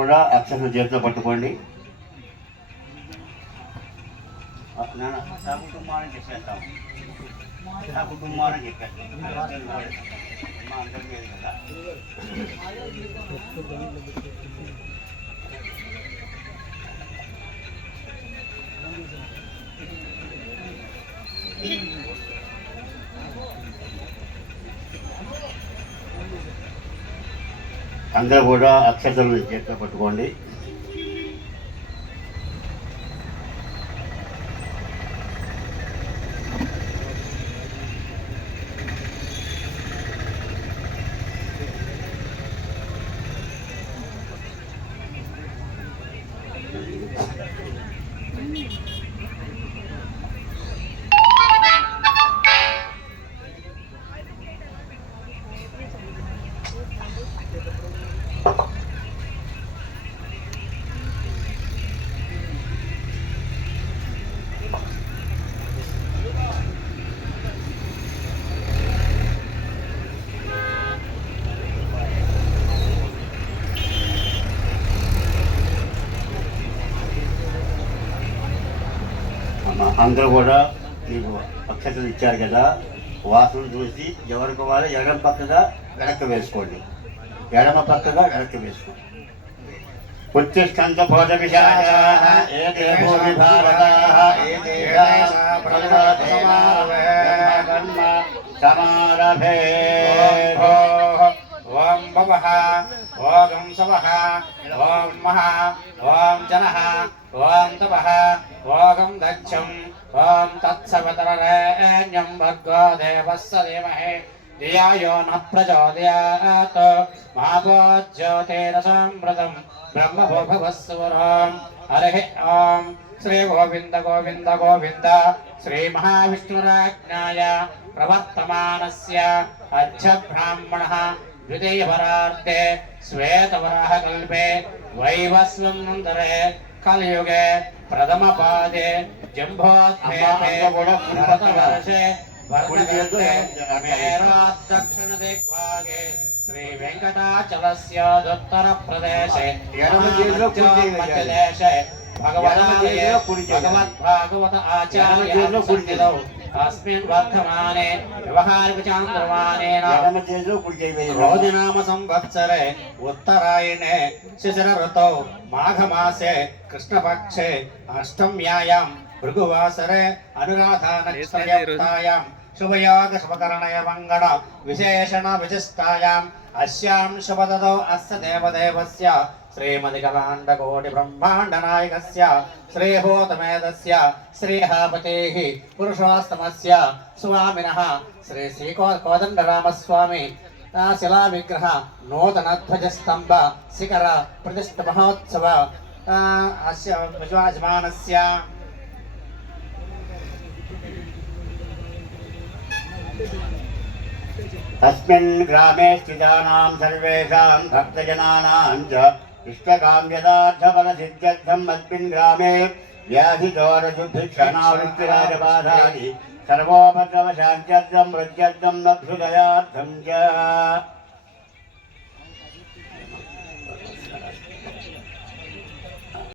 కూడా అక్షర చేతితో పట్టుకోండి. కుటుంబాన్ని చెప్పేస్తాం, కుటుంబాన్ని చెప్పేస్తాం అందరి మీద కదా. అందరూ కూడా అక్షతలను చేతితో పట్టుకోండి. అందరూ కూడా మీకు అక్షతలు ఇచ్చారు కదా, వాసన చూసి ఎవరికి వాళ్ళు ఎడమ పక్కగా వెనక్కి వేసుకోండి, ఎడమ పక్కగా వెనక్కి వేసుకోండి. ఉత్తిష్టంత బోధ విశాఖాః ఏతే భూమి భారతాః ఏతే కర్మ సమారభే. ఓం భవః ఓం సవః ఓం మహా ఓం జనః ఓం తపః ఓం దక్షం ఓం తత్సవితుర్వరేణ్యం భర్గో దేవస్య ధీమహి ధియో నః ప్రచోదయాత్. మాపో జ్యోతిరసమృతం బ్రహ్మభూభవస్సువరం. హరి ఓం శ్రీ గోవింద గోవింద గోవింద శ్రీ మహావిష్ణురాజ్ఞాయ ప్రవర్తమానస్య అచ్చ బ్రాహ్మణః ద్వితీయవరార్ధే శ్వేతవరాహకల్పే వైవస్వనంతరే కలియుగే ప్రథమ పాదే జంబోద్భేదే భరతవర్షే వర్ణగర్భే దక్షిణ దిగ్భాగే శ్రీ వెంకటాచలస్య ఉత్తర ప్రదేశే మధ్యదేశే భగవద్భాగవత ఆచార్య अस्मिन् वर्धमाने व्यवहारिकचान्द्रमानेन रोदिनाम संवत्सरे उत्तरायणे शिशिर ऋतौ माघमासे कृष्णपक्षे अष्टम्यायां भृगुवासरे अनुराधा नक्षत्रयुक्तायां शुभयोग शुभकरणय मंगल विशेषण विशिष्टायां अस्यां शुभदतौ अस्य देवदेवस्य श्रीमदिकलाण्डकोटि ब्रह्माण्ड नायकस्य श्रीभूतमेधस्य श्रीहापतेः पुरुषोत्तमस्य स्वामिनः श्री श्रीकोदण्डरामस्वामी शिला विग्रह नूतन ध्वजस्तंभ शिखर प्रतिष्ठा महोत्सव अस्य विजयमानस्य अस्मिन् ग्रामे स्थितानां सर्वेषां भक्तजनानां च इष्टकाम्यदार्थफलसिद्ध्यर्थम् अस्मिन् ग्रामे व्याधिदोषदुर्भिक्षणावृत्तिराजबाधादि सर्वोपद्रवशान्त्यर्थं मृत्यर्थं नभ्युदयार्थं च